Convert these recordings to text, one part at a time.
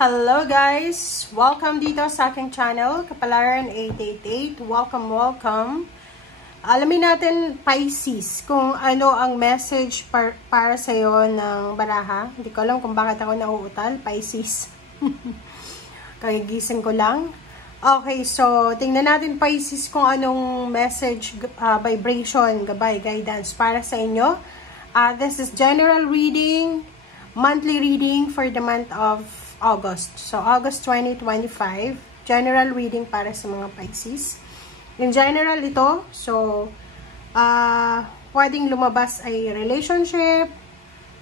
Hello guys! Welcome dito sa aking channel, Kapalaran 888. Welcome! Alamin natin, Pisces, kung ano ang message para sa'yo ng baraha. Hindi ko alam kung bakit ako nauutal, Pisces. Kagigising ko lang. Okay, so tingnan natin, Pisces, kung anong message, vibration, gabay, guidance para sa inyo. This is general reading, monthly reading for the month of August. So, August 2025. General reading para sa mga Pisces. In general ito, so, pwedeng lumabas ay relationship,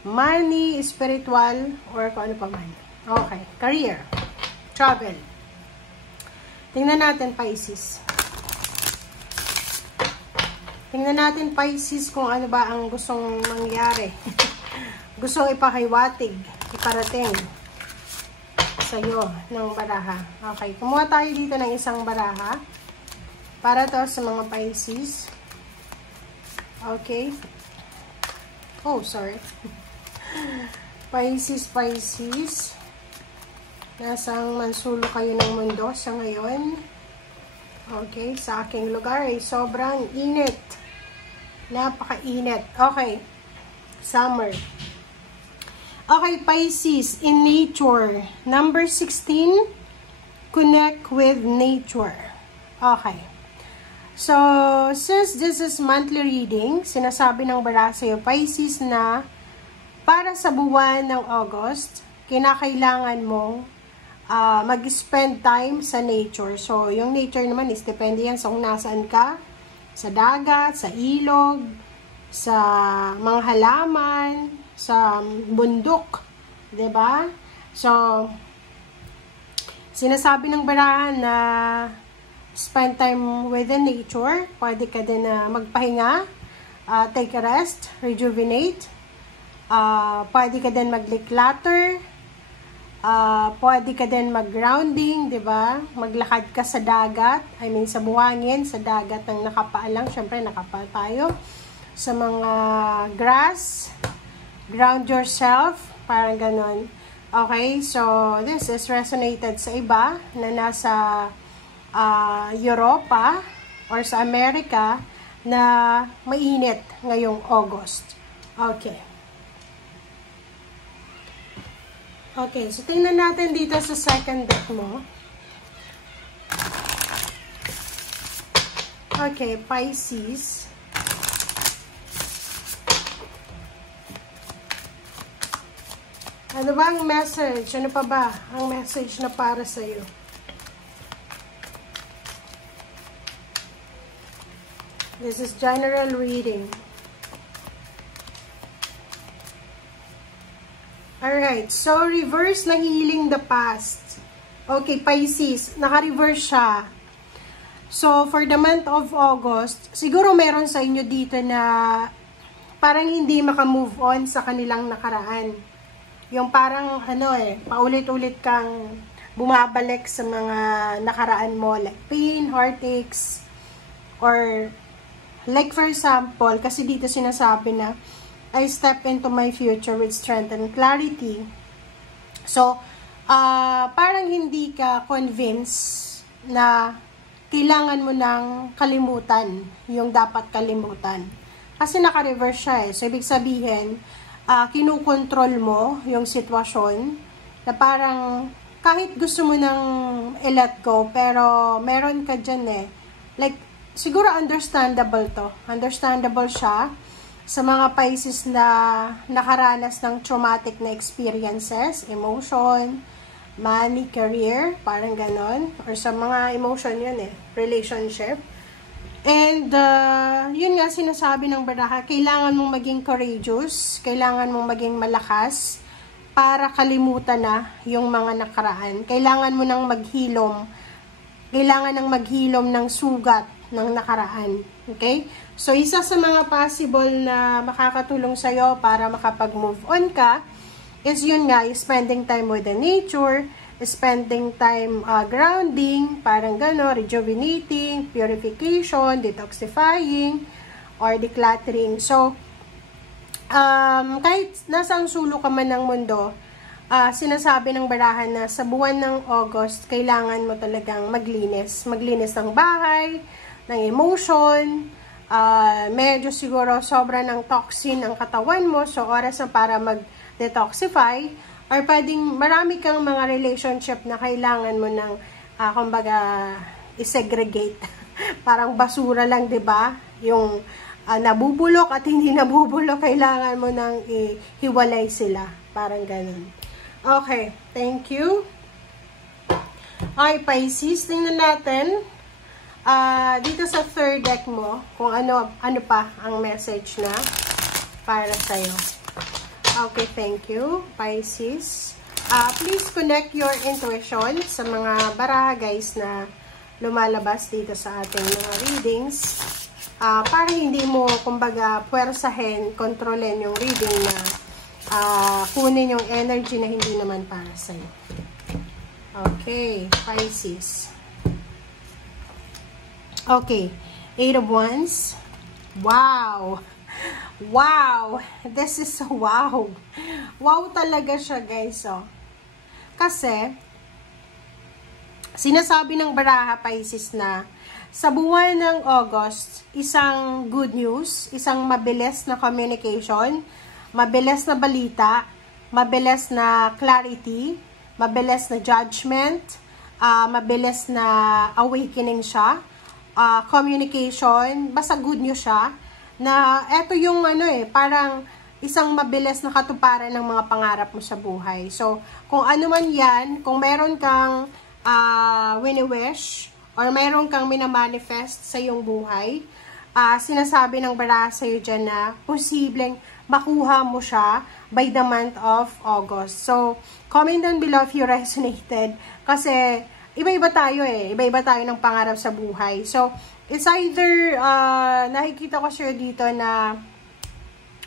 money, spiritual, or kung ano pa man. Okay. Career, travel. Tingnan natin, Pisces. Tingnan natin, Pisces, kung ano ba ang gustong mangyari. Gustong ipahiwatig, iparating sa'yo ng baraha. Okay, kumuha tayo dito ng isang baraha para to sa mga Pisces. Okay. Oh, sorry. Pisces. Nasang mansulo kayo ng mundo sa ngayon. Okay, sa aking lugar ay sobrang init. Napaka-init. Okay. Summer. Okay, Pisces, in nature. Number 16, connect with nature. Okay. So, since this is monthly reading, sinasabi ng baraha sa'yo, Pisces, na para sa buwan ng August, kinakailangan mong mag-spend time sa nature. So, yung nature naman is depende yan sa kung nasaan ka, sa dagat, sa ilog, sa mga halaman, sa bundok, 'di ba? So, sinasabi ng baraha na spend time with the nature. Pwede ka din na magpahinga, take a rest, rejuvenate. Pwede ka din mag-declutter. Pwede ka din mag-grounding, 'di ba? Maglakad ka sa dagat, I mean sa buhangin, sa dagat ng nakapaalang, syempre nakapa tayo. Sa mga grass, ground yourself, parang ganon. Okay, so this is resonated sa iba na nasa Europa or sa Amerika na mainit ngayong August. Okay. Okay, so tingnan natin dito sa second deck mo. Okay, Pisces. Ano ba ang message? Ano pa ba ang message na para sa'yo? This is general reading. Alright, so reverse ng healing the past. Okay, Pisces, naka-reverse siya. So, for the month of August, siguro meron sa inyo dito na parang hindi maka-move on sa kanilang nakaraan. Yung parang, paulit-ulit kang bumabalik sa mga nakaraan mo, like pain, heartaches, or, like for example, kasi dito sinasabi na, I step into my future with strength and clarity. So, parang hindi ka convinced na kailangan mo ng kalimutan yung dapat kalimutan. Kasi naka-reverse siya eh. So, ibig sabihin, kinukontrol mo yung sitwasyon na parang kahit gusto mo nang i-let go, pero meron ka dyan eh. Like, siguro understandable to. Understandable siya sa mga Pisces na nakaranas ng traumatic na experiences, emotion, money, career, parang ganon. Or sa mga emotion yun eh, relationship. And, yun nga sinasabi ng baraha, kailangan mong maging courageous, kailangan mong maging malakas para kalimutan na yung mga nakaraan. Kailangan mo nang maghilom, kailangan nang maghilom ng sugat ng nakaraan. Okay? So, isa sa mga possible na makakatulong sa'yo para makapag-move on ka is yun nga, spending time with the nature, spending time grounding, parang gano'n, rejuvenating, purification, detoxifying, or decluttering. So, kahit nasa ang sulok ka man ng mundo, sinasabi ng barahan na sa buwan ng August, kailangan mo talagang maglinis. Maglinis ng bahay, ng emotion, medyo siguro sobra ng toxin ang katawan mo, so oras na para mag-detoxify, or pwedeng marami kang mga relationship na kailangan mo ng, kumbaga, isegregate. Parang basura lang, 'di ba? Yung nabubulok at hindi nabubulok, kailangan mo nang ihiwalay sila. Parang ganun. Okay, thank you. Okay, Pisces, tingnan natin dito sa third deck mo kung ano pa ang message na para sa'yo. Okay, thank you, Pisces. Please connect your intuition sa mga baraha, guys, na lumalabas dito sa ating mga readings. Para hindi mo, kumbaga, puwersahin, kontrolin yung reading na kunin yung energy na hindi naman para sa'yo. Okay, Pisces. Okay, 8 of Wands. Wow! Wow! This is wow! Wow talaga siya, guys, oh. Kasi, sinasabi ng baraha, Pisces, na sa buwan ng August, isang good news, isang mabilis na communication, mabilis na balita, mabilis na clarity, mabilis na judgment, mabilis na awakening siya, communication, basta good news siya, na eto yung parang isang mabilis na katuparan ng mga pangarap mo sa buhay. So, kung ano man yan, kung meron kang wini-wish, or meron kang minamanifest sa iyong buhay, sinasabi ng baraha sa'yo dyan na posibleng makuha mo siya by the month of August. So, comment down below if you resonated. Kasi, iba-iba tayo Iba-iba tayo ng pangarap sa buhay. So, it's either, nakikita ko siya dito na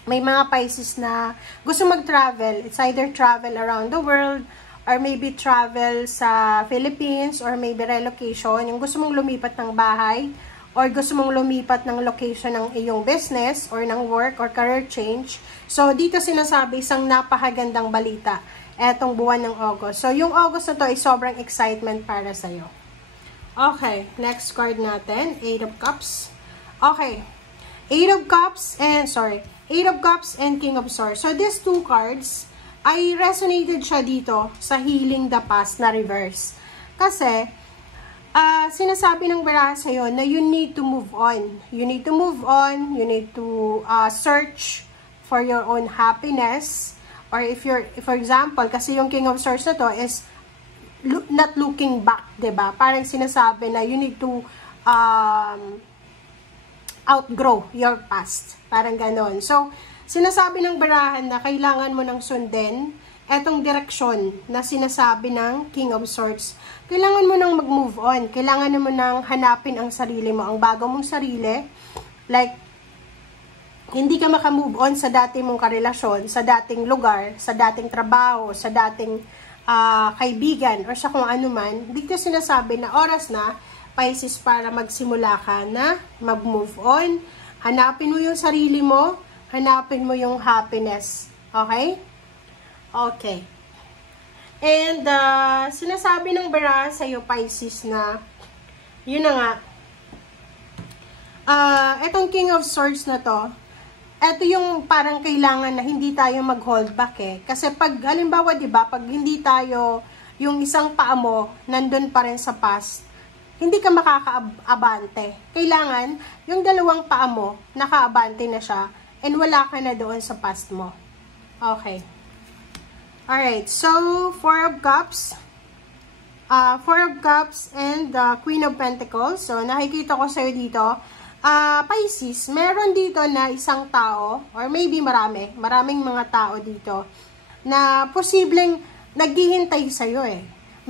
may mga Pisces na gusto mag-travel. It's either travel around the world, or maybe travel sa Philippines, or maybe relocation. Yung gusto mong lumipat ng bahay, or gusto mong lumipat ng location ng iyong business, or ng work, or career change. So, dito sinasabi isang napakagandang balita etong buwan ng August. So, yung August na to ay sobrang excitement para sa'yo. Okay, next card natin, 8 of Cups. Okay, 8 of Cups and King of Swords. So, these two cards, ay resonated siya dito sa Healing the Past na reverse. Kasi, sinasabi ng baraha sa'yo na you need to move on. You need to move on. You need to search for your own happiness. Or if you're, for example, kasi yung King of Swords na to is not looking back, 'di ba? Parang sinasabi na you need to outgrow your past. Parang ganon. So, sinasabi ng barahan na kailangan mo nang sundin etong direksyon na sinasabi ng King of Swords. Kailangan mo nang mag-move on. Kailangan mo nang hanapin ang sarili mo, ang bago mong sarili. Like, hindi ka makamove on sa dating mong karelasyon, sa dating lugar, sa dating trabaho, sa dating kaibigan, or sa kung ano man. Dito sinasabi na oras na, Pisces, para magsimula ka na mag-move on. Hanapin mo yung sarili mo, hanapin mo yung happiness. Okay? Okay. And, sinasabi ng baraha sa'yo, Pisces, na, yun na nga, etong King of Swords na to, eto yung parang kailangan na hindi tayo mag-hold back Kasi pag, halimbawa, diba, pag hindi tayo, yung isang paa mo, nandun pa rin sa past, hindi ka makakaabante. Kailangan, yung dalawang paa mo, nakaabante na siya, and wala ka na doon sa past mo. Okay. Alright, so, 4 of Cups. 4 of Cups and Queen of Pentacles. So, nakikita ko sa'yo dito, Pisces, meron dito na isang tao, or maybe maraming mga tao dito, na posibleng naghihintay sa'yo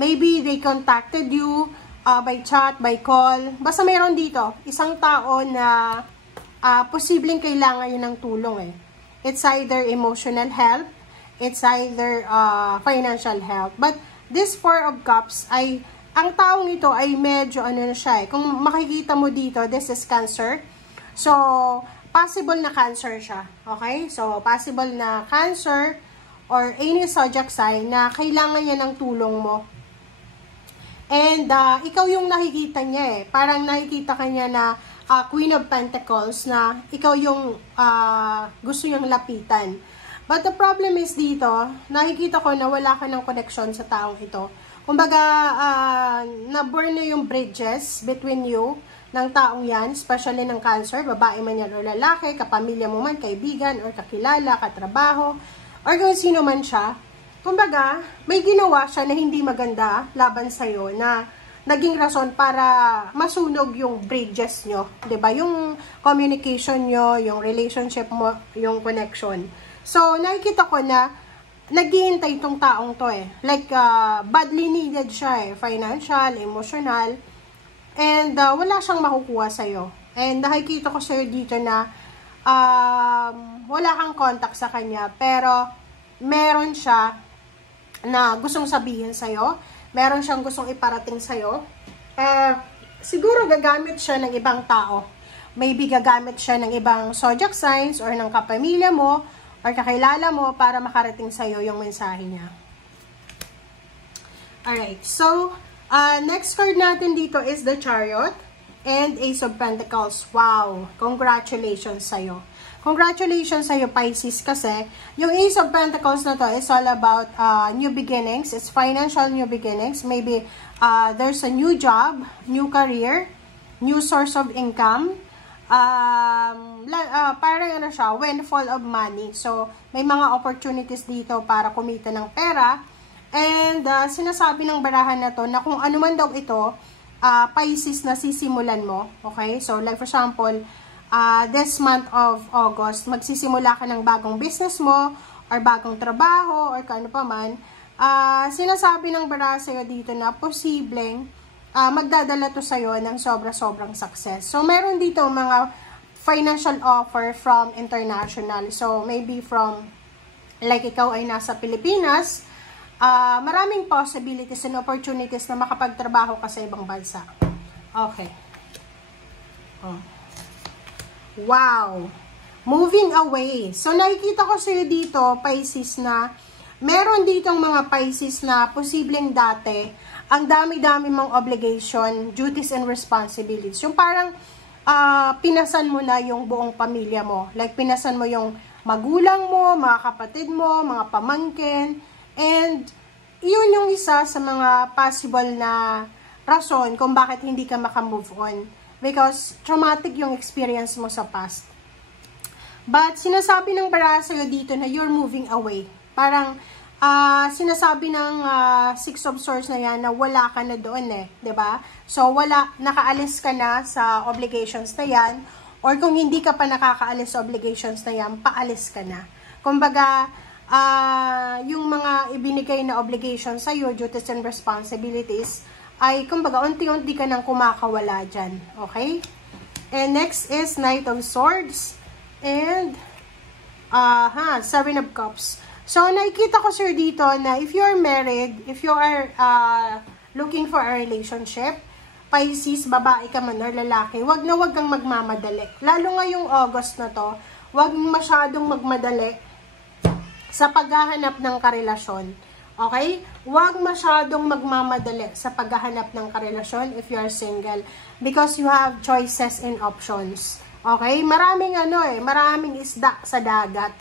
Maybe they contacted you by chat, by call. Basta meron dito, isang tao na posibleng kailangan yun ng tulong It's either emotional help, it's either financial help. But this 4 of Cups ay, ang taong ito ay medyo na siya Kung makikita mo dito, this is Cancer. So, possible na Cancer siya. Okay? So, possible na Cancer or any zodiac sign na kailangan niya ng tulong mo. And ikaw yung nakikita niya eh. Parang nakikita ka niya na Queen of Pentacles na ikaw yung gusto niyang lapitan. But the problem is dito, nakikita ko na wala ka ng connection sa taong ito. Kumbaga, na-burn na yung bridges between you ng taong yan, especially ng Cancer, babae man yan o lalaki, kapamilya mo man, kaibigan, or kakilala, katrabaho, or kung sino man siya. Kumbaga, may ginawa siya na hindi maganda laban sa'yo na naging rason para masunog yung bridges nyo. 'Di ba? Yung communication nyo, yung relationship mo, yung connection. So, nakikita ko na naghihintay itong taong to eh. Like, badly needed siya eh. Financial, emotional, and wala siyang makukuha sa'yo. And nakikita ko sa'yo dito na wala kang contact sa kanya, pero meron siya na gustong sabihin sa'yo, meron siyang gustong iparating sa'yo, siguro gagamit siya ng ibang tao. Maybe gagamit siya ng ibang zodiac signs or ng kapamilya mo or kakilala mo para makarating sa'yo yung mensahe niya. Alright, so, next card natin dito is the Chariot and Ace of Pentacles. Wow! Congratulations sa'yo. Congratulations sa'yo, Pisces, kasi yung Ace of Pentacles na to is all about new beginnings. It's financial new beginnings. Maybe there's a new job, new career, new source of income. Parang ano siya, windfall of money. So, may mga opportunities dito para kumita ng pera. And sinasabi ng barahan na to na kung ano man daw ito, Pisces na sisimulan mo. Okay? So, like for example, this month of August, magsisimula ka ng bagong business mo, or bagong trabaho, or kano pa man, sinasabi ng bara sa'yo dito na posibleng magdadala to sa'yo ng sobra-sobrang success. So, meron dito mga financial offer from international. So, maybe from, like ikaw ay nasa Pilipinas, maraming possibilities and opportunities na makapagtrabaho ka sa ibang bansa. Okay. Oh. Wow! Moving away. So, nakikita ko sa'yo dito, Pisces, na meron ditong mga Pisces na posibleng dati, ang dami-dami mong obligation, duties, and responsibilities. Yung parang pinasan mo na yung buong pamilya mo. Like, pinasan mo yung magulang mo, mga kapatid mo, mga pamangkin, and yun yung isa sa mga possible na rason kung bakit hindi ka makamove on. Because traumatic yung experience mo sa past. But sinasabi ng bara sa'yo dito na you're moving away. Parang sinasabi ng Six of Swords na yan na wala ka na doon eh. 'Di ba? So nakaalis ka na sa obligations na yan. Or kung hindi ka pa nakakaalis sa obligations na yan, paalis ka na. Kumbaga, yung mga ibinigay na obligations sa'yo, duties and responsibilities, ay kumbaga unti-unti ka nang kumakawala dyan. Okay? And next is Knight of Swords and Seven of Cups. So, nakikita ko sir dito na if you are married, if you are looking for a relationship, Pisces, babae ka man or lalaki, wag kang magmamadali. Lalo ngayong August na to, wag masyadong magmadali sa paghahanap ng karelasyon. Okay? Huwag masyadong magmamadali sa paghahanap ng karelasyon if you are single. Because you have choices and options. Okay? Maraming maraming isda sa dagat.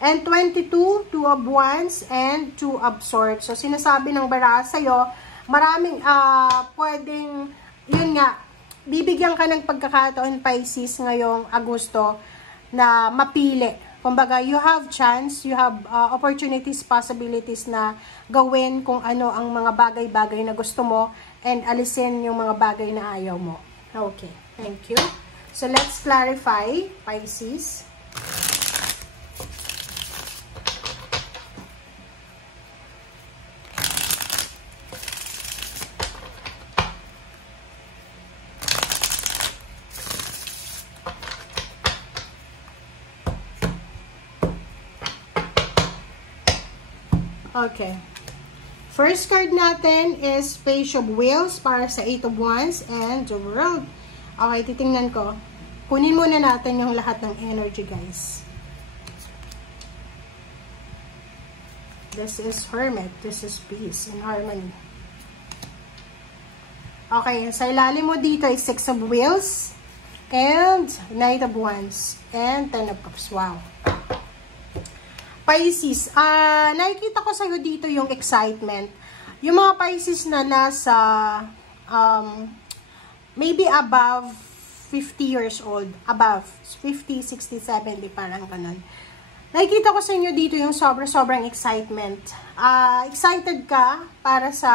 And 22, 2 of Wands, and 2 of Swords. So, sinasabi ng bara sa'yo, maraming pwedeng, yun nga, bibigyan ka ng pagkakataon, Pisces, ngayong Agosto, na mapili. Kumbaga, you have chance, you have opportunities, possibilities na gawin kung ano ang mga bagay-bagay na gusto mo and alisin yung mga bagay na ayaw mo. Okay, thank you. So, let's clarify, Pisces. Okay. First card natin is Page of Wheels para sa 8 of Wands and the World. Okay, titingnan ko. Kunin muna natin yung lahat ng energy, guys. This is Hermit. This is peace and harmony. Okay, sa ilalim mo dito is Six of Wheels and Knight of Wands and Ten of Cups. Wow. Pisces, nakikita ko sa'yo dito yung excitement. Yung mga Pisces na nasa maybe above 50 years old, above 50, 60, 70, parang ganun. Nakikita ko sa inyo dito yung sobrang excitement. Excited ka para sa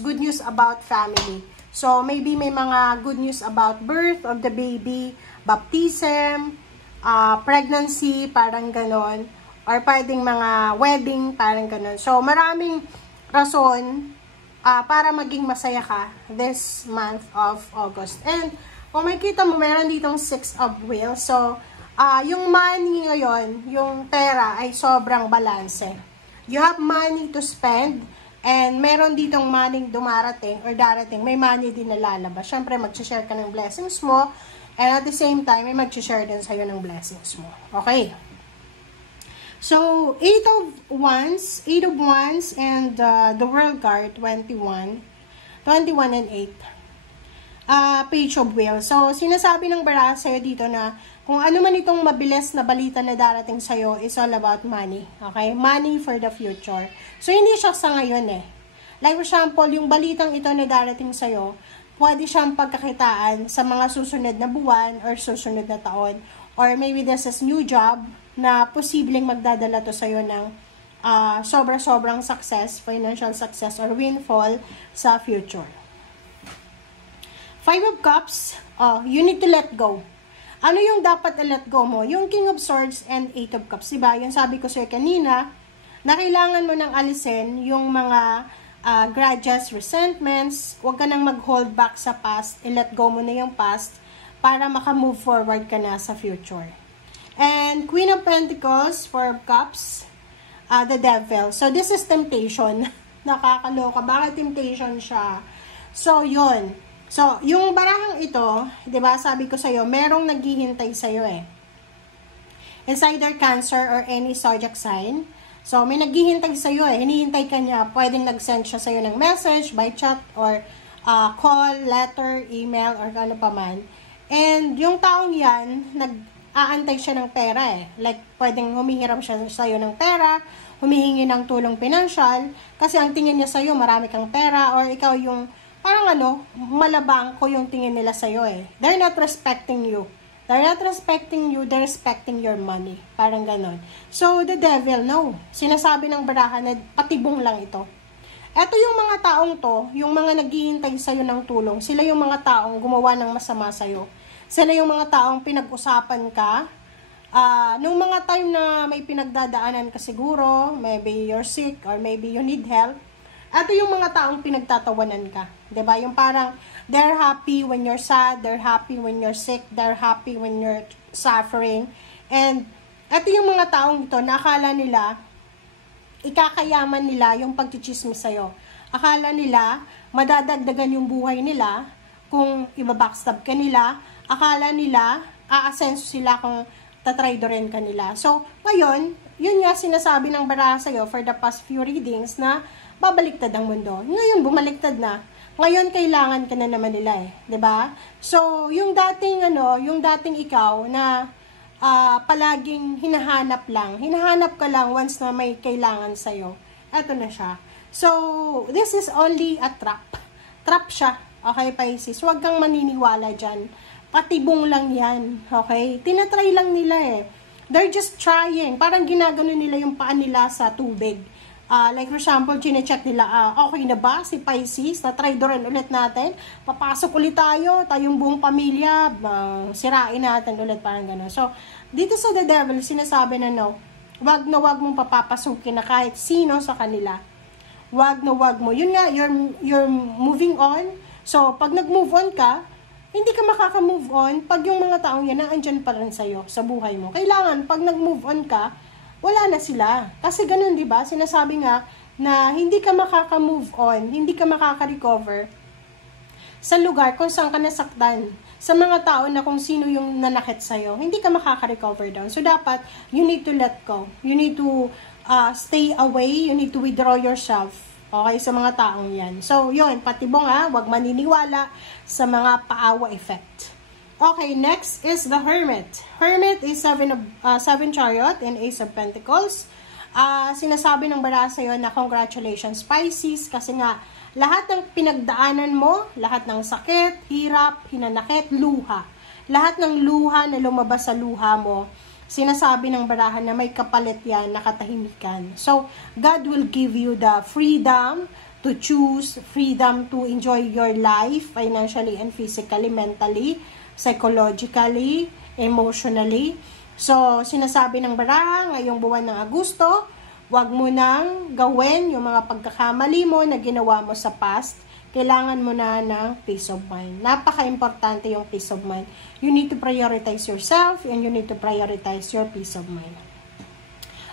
good news about family. So, maybe may mga good news about birth of the baby, baptism, pregnancy, parang ganon. Or pwedeng mga wedding, parang ganon. So, maraming rason para maging masaya ka this month of August. And, kung makikita mo, meron ditong Six of Wheels. So, yung money ngayon, yung pera ay sobrang balanse. You have money to spend, and meron ditong money dumarating or darating, may money din na lalabas. Syempre, mag-share ka ng blessings mo, and at the same time, may mag-share din sa'yo ng blessings mo. Okay. So, 8 of Wands, and the World card, 21 and 8. Page of Wheels. So, sinasabi ng baraha sa'yo dito na kung ano man itong mabilis na balita na darating sa'yo is all about money. Okay? Money for the future. So, hindi siya sa ngayon eh. Like for example, yung balitang ito na darating sa'yo, pwede siyang pagkakitaan sa mga susunod na buwan or susunod na taon. Or maybe this is new job na posibleng magdadala to sa'yo ng sobrang success, financial success or windfall sa future. 5 of Cups, you need to let go. Ano yung dapat i-let go mo? Yung King of Swords and 8 of Cups. Diba? Yung sabi ko sa'yo kanina, na kailangan mo nang alisin yung mga grudges, resentments. Huwag ka nang mag-hold back sa past. I-let go mo na yung past para maka-move forward ka na sa future. And Queen of Pentacles, 4 of Cups, the Devil. So, this is temptation. Nakakaloka. Bakit temptation siya? So, yun. So, yung barahang ito, diba, sabi ko sa'yo, merong naghihintay sa'yo eh. It's either Cancer or any zodiac sign. So, may naghihintay sa'yo eh. Hinihintay ka niya. Pwedeng nag-send siya sa'yo ng message, by chat, or call, letter, email, or ano pa man. And yung taong yan, nag-aantay siya ng pera eh. Like, pwedeng humihiram siya sa'yo ng pera, humihingi ng tulong pinansyal, kasi ang tingin niya sa'yo, marami kang pera, or ikaw yung parang malabang ko yung tingin nila sa'yo eh. They're not respecting you. They're not respecting you, they're respecting your money. Parang ganon. So, the devil, no. Sinasabi ng baraha na patibong lang ito. Ito yung mga taong to, yung mga naghihintay sa'yo ng tulong. Sila yung mga taong gumawa ng masama sa'yo. Sila yung mga taong pinag-usapan ka. Nung mga time na may pinagdadaanan ka siguro, maybe you're sick or maybe you need help, ito yung mga taong pinagtatawanan ka. Diba? Yung parang, they're happy when you're sad, they're happy when you're sick, they're happy when you're suffering. And, ito yung mga taong ito, na akala nila, ikakayaman nila yung pagchichismis sa'yo. Akala nila, madadagdagan yung buhay nila, kung ibabackstab ka nila. Akala nila, aasenso sila kung tatraidorin ka nila. So, ngayon, yun nga sinasabi ng baraha sa'yo for the past few readings na babaliktad ang mundo. Ngayon, bumaliktad na. Ngayon, kailangan ka na naman nila eh. 'Di ba? So, yung dating ikaw na palaging hinahanap ka lang once na may kailangan sa'yo. Eto na siya. So, this is only a trap. Trap siya. Okay, Pisces? Huwag kang maniniwala dyan. Patibong lang yan. Okay? Tinatry lang nila eh. They're just trying. Parang ginagano nila yung paa nila sa tubig. Like for example, chinecheck nila, okay na ba si Pisces? Na-trydoran ulit natin. Papasok ulit tayo. Tayong buong pamilya. Sirain natin ulit. Parang gano'n. So, dito sa The Devil, sinasabi na no, wag na wag mong papapasukin na kahit sino sa kanila. Wag na wag mo. Yun nga, you're moving on. So, pag nag-move on ka, hindi ka makaka-move on pag yung mga taong yan na andyan pa rin sa'yo sa buhay mo. Kailangan, pag nag-move on ka, wala na sila. Kasi ganun, di ba? Sinasabi nga na hindi ka makaka-move on, hindi ka makaka-recover sa lugar kung saan ka nasaktan. Sa mga tao na kung sino yung nanakit sa'yo, hindi ka makaka-recover down. So, dapat, you need to let go. You need to stay away, you need to withdraw yourself. Okay, sa mga taong yan. So, yun, patibong huwag maniniwala sa mga paawa effect. Okay, next is the Hermit. Hermit is 7 Chariot and Ace of Pentacles. Sinasabi ng baraha sa'yo na congratulations Pisces, kasi nga, lahat ng pinagdaanan mo, lahat ng sakit, hirap, hinanakit, luha. Lahat ng luha na lumabas sa luha mo, sinasabi ng baraha na may kapalit yan na katahimikan. So, God will give you the freedom to choose, freedom to enjoy your life, financially and physically, mentally, psychologically, emotionally. So, sinasabi ng baraha, ngayong buwan ng Agosto, wag mo nang gawin yung mga pagkakamali mo na ginawa mo sa past. Kailangan mo na ng peace of mind. Napaka-importante yung peace of mind. You need to prioritize yourself and you need to prioritize your peace of mind.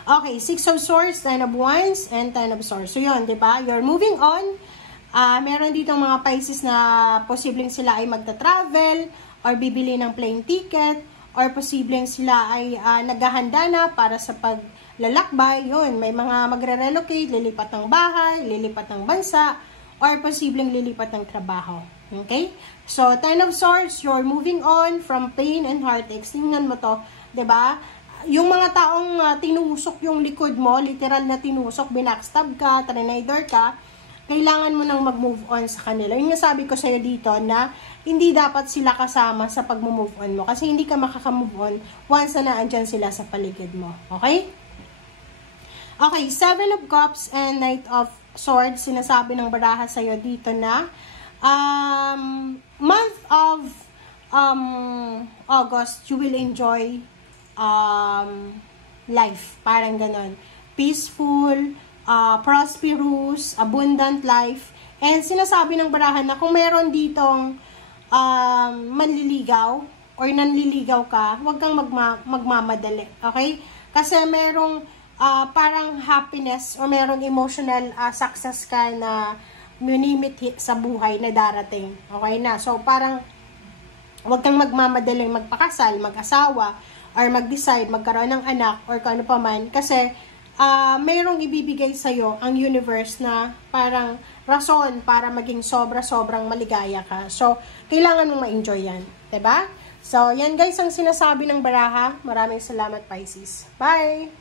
Okay, 6 of Swords, 10 of Wands, and 10 of Swords. So yun, diba? You're moving on. Meron dito mga Pisces na posibleng sila ay magta-travel or bibili ng plane ticket or posibleng sila ay naghahanda na para sa paglalakbay. Yun, may mga magre-relocate, lilipat ng bahay, lilipat ng bansa, or posibleng lilipat ng trabaho. Okay? So, 10 of Swords, you're moving on from pain and heartaches. Tingnan mo to, 'di ba? Yung mga taong tinusok yung likod mo, literal na tinusok, binackstab ka, trinidor ka, kailangan mo nang mag-move on sa kanila. Yung sabi ko sa'yo dito na hindi dapat sila kasama sa pag-move on mo kasi hindi ka makaka-move on once na naandyan sila sa paligid mo. Okay? Okay, 7 of Cups and Knight of Swords, sinasabi ng baraha sa'yo dito na month of August, you will enjoy life. Parang ganon. Peaceful, prosperous, abundant life. And sinasabi ng baraha na kung meron ditong manliligaw or nanliligaw ka, huwag kang magmamadali. Okay? Kasi merong parang happiness o merong emotional success ka na minimit sa buhay na darating. Okay na? So, parang huwag kang magmamadaling magpakasal, mag-asawa, or mag-decide, magkaroon ng anak, or kung ano pa man. Kasi, mayroong ibibigay sa'yo ang universe na parang rason para maging sobrang maligaya ka. So, kailangan mong ma-enjoy yan. Diba? So, yan guys ang sinasabi ng baraha. Maraming salamat, Pisces. Bye!